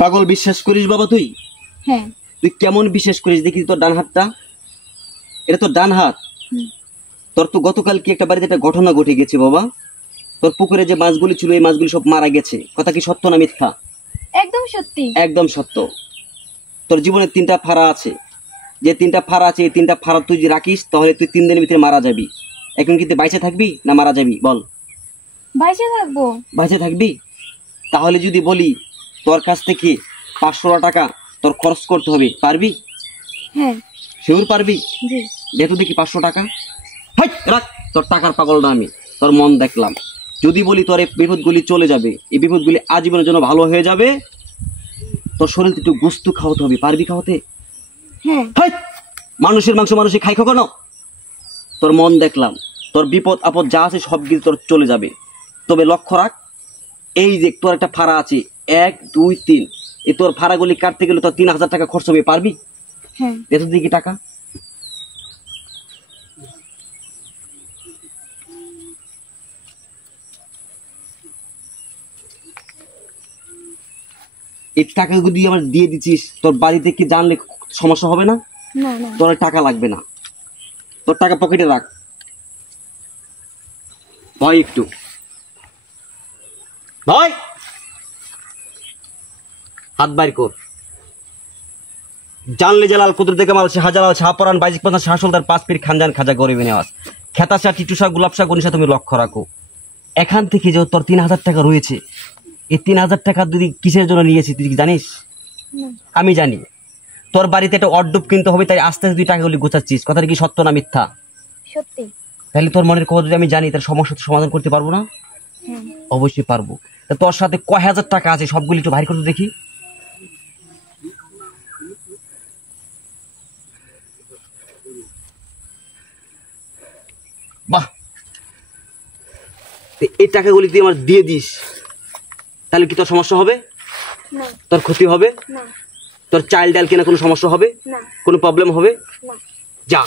পাগল বিশ্বাস করিস বাবা তুই? হ্যাঁ। তুই কেমন বিশ্বাস করিস দেখি তোর ডান হাতটা, এটা তোর ডান হাত। তোর তো গতকাল কি একটা বাড়িতে একটা ঘটনা ঘটে গেছে বাবা। তোর পুকুরে যে মাছগুলি ছিল এই মাছগুলি সব মারা গেছে, কথা কি সত্য না মিথ্যা? একদম সত্যি। একদম সত্য। তোর জীবনে 3টা ফাড়া আছে, যে 3টা ফাড়া আছে এই 3টা ফাড়া তুই যদি রাখিস তাহলে তুই 3 দিনের ভিতরে মারা যাবি। এখন কিন্তু বাইচে থাকবি না মারা যাবি বল? বাইচে থাকবো। বাইচে থাকবি। তাহলে যদি বলি তোর কাছ থেকে 500 টাকা তোর খরচ করতে হবে, পারবি? হ্যাঁ। শিওর পারবি? জি। দে তো দেখি 500 টাকা। হাই রাখ, তোর টাকার পাগল না আমি, তোর মন দেখলাম। যদি বলি তোর এই বিপদগুলি চলে যাবে, এই বিপদগুলি আজীবনের জন্য ভালো হয়ে যাবে, তোর শরীর একটু গোস্ত খাওয়াতে হবে, পারবি খাওয়াতে? হ্যাঁ। হাই, মানুষের মাংস মানুষে খাই কখনো? তোর মন দেখলাম, তোর বিপদ আপদ যা আছে সব কিছু তোর চলে যাবে। তবে লক্ষ্য রাখ, এই যে তোর একটা ফাড়া আছে 1 2 3, এই তোর ফাড়াগুলি কাটতে গেলে তোর 3000 টাকা খরচ হবে, পারবি? হ্যাঁ। এত দেখি টাকা। এই টাকাগুলি আমার দিয়ে দিচ্ছিস, তোর বাড়িতে কি জানলে সমস্যা হবে না? না না। তোর টাকা লাগবে না, তোর টাকা পকেটে রাখ। ভয় একটু ভয়, হাত বাইর কর। জানলে জালাল কুদরত কামাল শাহজালাল শাহপরান বাইজিক পাশা শাহসুলতান 5 পীর খানজান খাজা গরিবে নেওয়াজ খেতা শাহ টিটু শাহ গোলাপ শাহ গনিশা তুমি লক্ষ্য রাখো। এখান থেকে যে তোর 3000 টাকা রয়েছে, এই 3000 টাকা তুই কিসের জন্য নিয়েছিস তুই কি জানিস? আমি জানি। তোর বাড়িতে একটা অড্ডুপ কিনতে হবে, তাই আস্তে আস্তে তুই টাকাগুলি গোছাচ্ছিস, কথাটা কি সত্য না মিথ্যা? সত্যি। তাহলে তোর মনের কথা যদি আমি জানি তার সমস্যা সমাধান করতে পারবো না? অবশ্যই পারবো। তা তোর সাথে কয় হাজার টাকা আছে সবগুলি একটু ভারী করতে দেখি। বাহ, এই টাকাগুলি তুই আমার দিয়ে দিস, তাহলে কি তোর সমস্যা হবে? না। তোর ক্ষতি হবে না। তোর চাইল্ড ডাল কিনা কোনো সমস্যা হবে না। কোনো প্রবলেম হবে না। যা।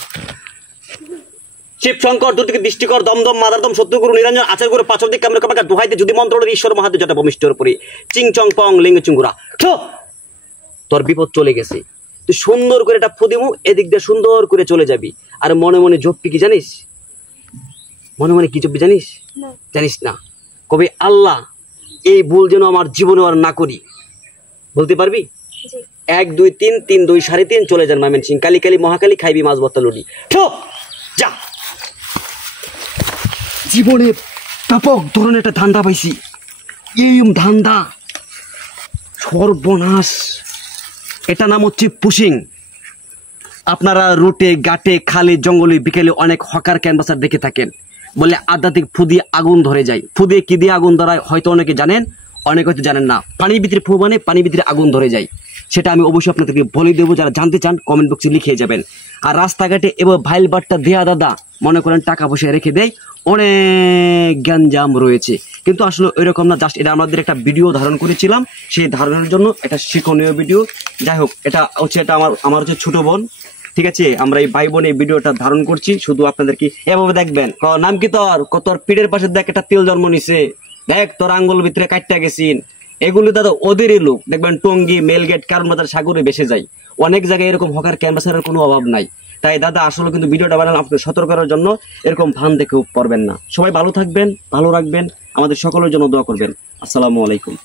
শিব শঙ্কর দুটিকে দৃষ্টিকর দমদম মাদারদম সত্যগুরু নিরঞ্জন আচার করে পাঁচক দিক কামড় কামাকা দোহাইতে যদি মন্ত্র ঈশ্বর মহাদেব জটা ভূমিষ্ঠর পরি চিং চং পং লিঙ্গ চুঙ্গুরা। তোর বিপদ চলে গেছে, তুই সুন্দর করে এটা ফুদিমু, এদিক দিয়ে সুন্দর করে চলে যাবি। আর মনে মনে জপবি কি জানিস? মনে মনে কি জপবি জানিস? জানিস না? কবে আল্লাহ এই ভুল যেন আমার জীবনে আর না করি, বলতে পারবি? 1 2 3 3 2 3.5 চলে যান মামেন সিং কালী কালী মহাকালী খাইবি মাছ বত্তা লুডি। যা। জীবনে ব্যাপক ধরনের একটা ধান্দা পাইছি, এই ধান্দা সর্বনাশ। এটা নাম হচ্ছে পুশিং। আপনারা রুটে ঘাটে খালে জঙ্গলে বিকেলে অনেক হকার ক্যানভাসার দেখে থাকেন, বলে আধ্যাত্মিক ফু দিয়ে আগুন ধরে যায়। ফু দিয়ে কি দিয়ে আগুন ধরায় হয়তো অনেকে জানেন, অনেকে হয়তো জানেন না। পানির ভিতরে ফু মানে পানির ভিতরে আগুন ধরে যায়, সেটা আমি অবশ্যই আপনাদেরকে বলে দেবো। যারা জানতে চান কমেন্ট বক্সে লিখে যাবেন। আর রাস্তাঘাটে এবার ভাইল বাট্টা দেয়া দাদা মনে করেন টাকা পয়সা রেখে দেয়, অনেক গ্যাঞ্জাম রয়েছে, কিন্তু আসলে ওইরকম না। জাস্ট এটা আমাদের একটা ভিডিও ধারণ করেছিলাম, সেই ধারণের জন্য এটা শিক্ষণীয় ভিডিও। যাই হোক, এটা হচ্ছে এটা আমার হচ্ছে ছোট বোন, ঠিক আছে? আমরা এই ভাই বোন এই ভিডিওটা ধারণ করছি শুধু আপনাদেরকে এভাবে দেখবেন। নাম কি তোর? তোর পিঠের পাশে দেখ একটা তেল জন্ম নিছে, দেখ তোর আঙ্গুল ভিতরে কাটটা গেছিন। এগুলি দাদা ওদেরই লোক, দেখবেন টঙ্গী মেলগেট কারণ বাজার সাগরে বেসে যায়, অনেক জায়গায় এরকম হকার ক্যানভাসারের কোনো অভাব নাই। তাই দাদা আসলে কিন্তু ভিডিওটা বানালাম আপনাকে সতর্ক করার জন্য, এরকম ভান দেখেও পড়বেন না। সবাই ভালো থাকবেন, ভালো রাখবেন, আমাদের সকলের জন্য দোয়া করবেন। আসসালামু আলাইকুম।